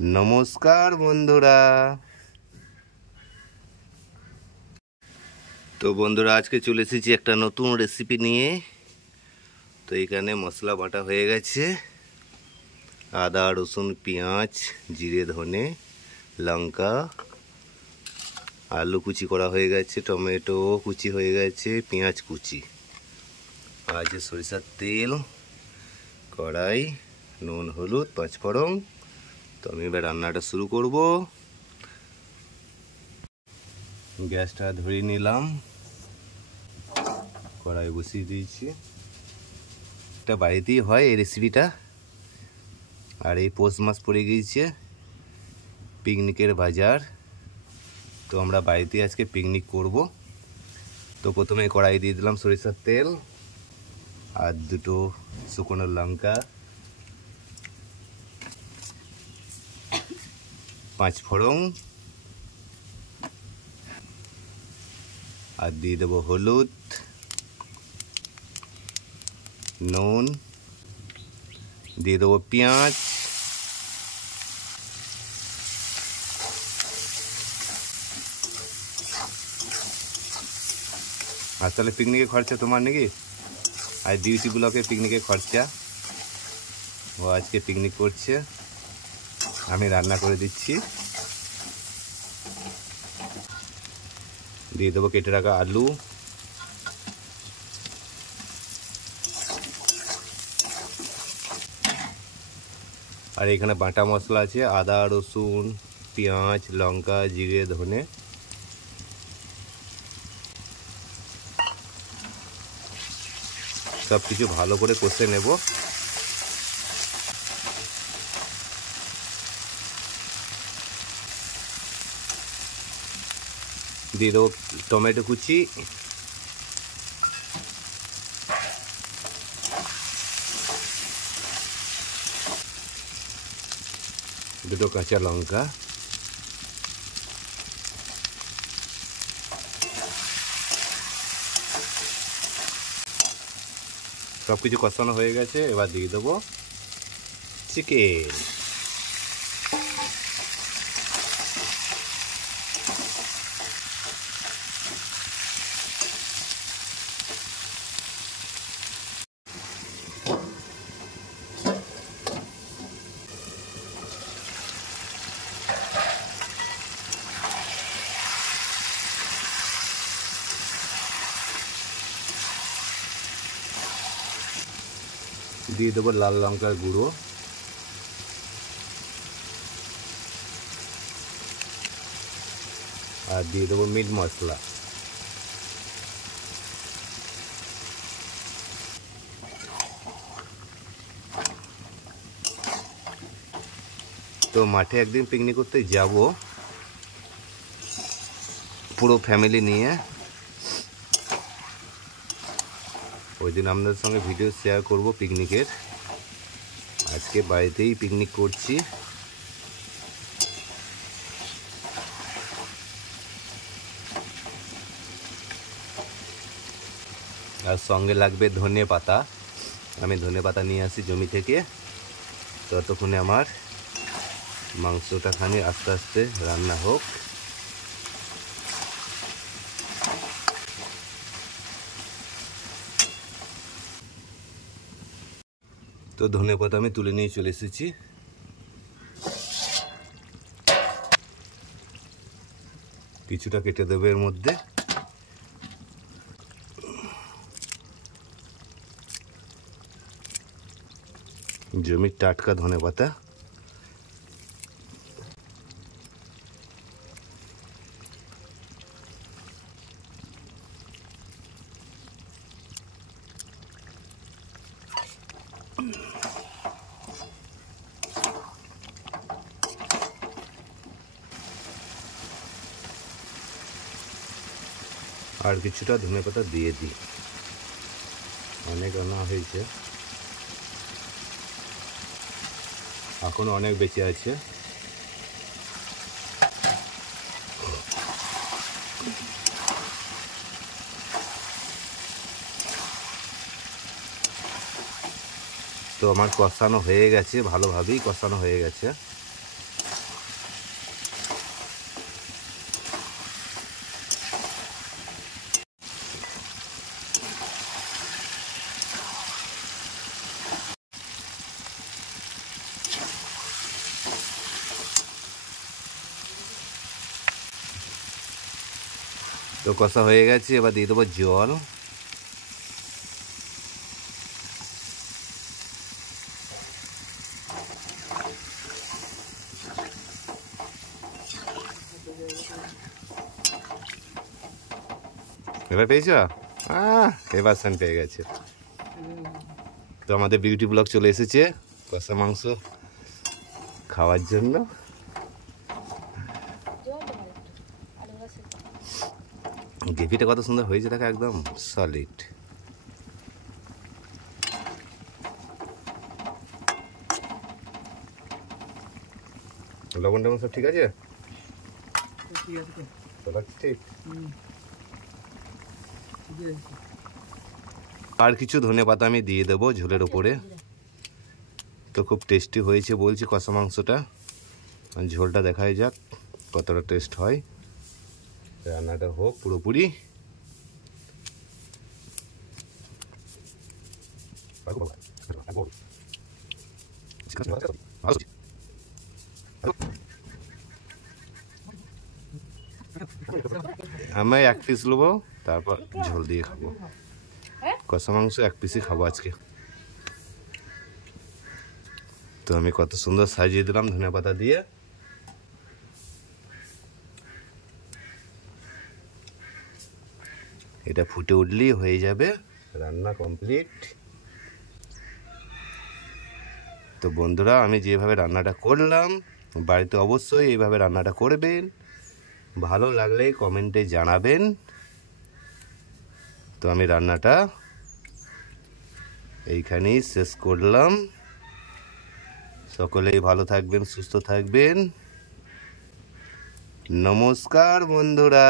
নমস্কার বন্ধুরা। তো বন্ধুরা, আজকে চলে এসেছি একটা নতুন রেসিপি নিয়ে। তো এখানে মশলা বাটা হয়ে গেছে, আদা রসুন পেঁয়াজ জিরে ধনে লঙ্কা, আলু কুচি করা হয়ে গেছে, টমেটো কুচি হয়ে গেছে, পেঁয়াজ কুচি আছে, সরিষার তেল, কড়াই, নুন হলুদ পাঁচফোড়ন। তো আমি এবার রান্নাটা শুরু করব। গ্যাসটা ধরিয়ে নিলাম, কড়াই বসিয়ে দিয়েছি। এটা বাড়িতেই হয় এই রেসিপিটা। আর এই পৌষ মাস পড়ে গিয়েছে, পিকনিকের বাজার। তো আমরা বাড়িতে আজকে পিকনিক করব। তো প্রথমে কড়াই দিয়ে দিলাম সরিষার তেল আর দুটো শুকনো লঙ্কা, পাঁচফোড়ন, আর দিয়ে দেবো হলুদ, নুন, দিয়ে দেবো পেঁয়াজ, আসলে পিকনিকে খরচা তোমার নাকি? আর ডিউটি ব্লকে পিকনিকে খরচা। ও আজকে পিকনিক করছে, আমি রান্না করে দিচ্ছি। দিয়ে দেবো কেটে রাখা আলু, আর এখানে বাটা মশলা আছে, আদা রসুন পেঁয়াজ লঙ্কা জিরে ধনে। সব কিছু ভালো করে কষে নেব। দিয়ে দেবো টমেটো কুচি, দুটো কাঁচা লঙ্কা, সব কিছু কষানো হয়ে গেছে। এবার দিয়ে দেবো চিকেন। দিয়ে দেবো লাল লঙ্কার গুঁড়ো, আর দিয়ে দেবো মিট মশলা। তো মাঠে একদিন পিকনিক করতে যাব পুরো ফ্যামিলি নিয়ে। ওই দিন আপনাদের সঙ্গে ভিডিও শেয়ার করব পিকনিকের। আজকে বাড়িতেই পিকনিক করছি। আর সঙ্গে লাগবে ধনে পাতা। আমি ধনে পাতা নিয়ে আসি জমি থেকে। ততক্ষণে আমার মাংসটা খানি আস্তে আস্তে রান্না হোক। তো ধনে পাতা আমি তুলে নিয়ে চলে এসেছি। কিছুটা কেটে দেবে এর মধ্যে। জমির টাটকা ধনে পাতা। আর কিছুটা ধনে পাতা দিয়ে দিই। অনেক আনা হয়েছে, এখন অনেক বেঁচে আছে। তো আমার কষানো হয়ে গেছে, ভালোভাবেই কষানো হয়ে গেছে। তো কষা হয়ে গেছে, এবার দিয়ে দেবো জল। এবার পেয়েছো? এবার সান পেয়ে গেছে। তো আমাদের বিউটি ব্লগ চলে এসেছে কষা মাংস খাওয়ার জন্য। গ্রেভিটা কত সুন্দর হয়েছে দেখো, একদম সলিড। লবণ টবণ সব ঠিক আছে? ঠিক। আর কিছু ধনেপাতা আমি দিয়ে দেবো ঝোলের ওপরে। তো খুব টেস্টি হয়েছে বলছি কষা মাংসটা। ঝোলটা দেখাই যাক কতটা টেস্ট হয়। রান্নাটা হোক পুরোপুরি। আমি 1 পিস নেবো, তারপর ঝোল দিয়ে খাবো। কষা মাংস 1 পিসই খাবো আজকে। তো আমি কত সুন্দর সাজিয়ে দিলাম ধনেপাতা দিয়ে। এটা ফুটে উঠলেই হয়ে যাবে রান্না কমপ্লিট। তো বন্ধুরা, আমি যেভাবে রান্নাটা করলাম বাড়িতে অবশ্যই এইভাবে রান্নাটা করবেন। ভালো লাগলে কমেন্টে জানাবেন। তো আমি রান্নাটা এইখানেই শেষ করলাম। সকলেই ভালো থাকবেন, সুস্থ থাকবেন। নমস্কার বন্ধুরা।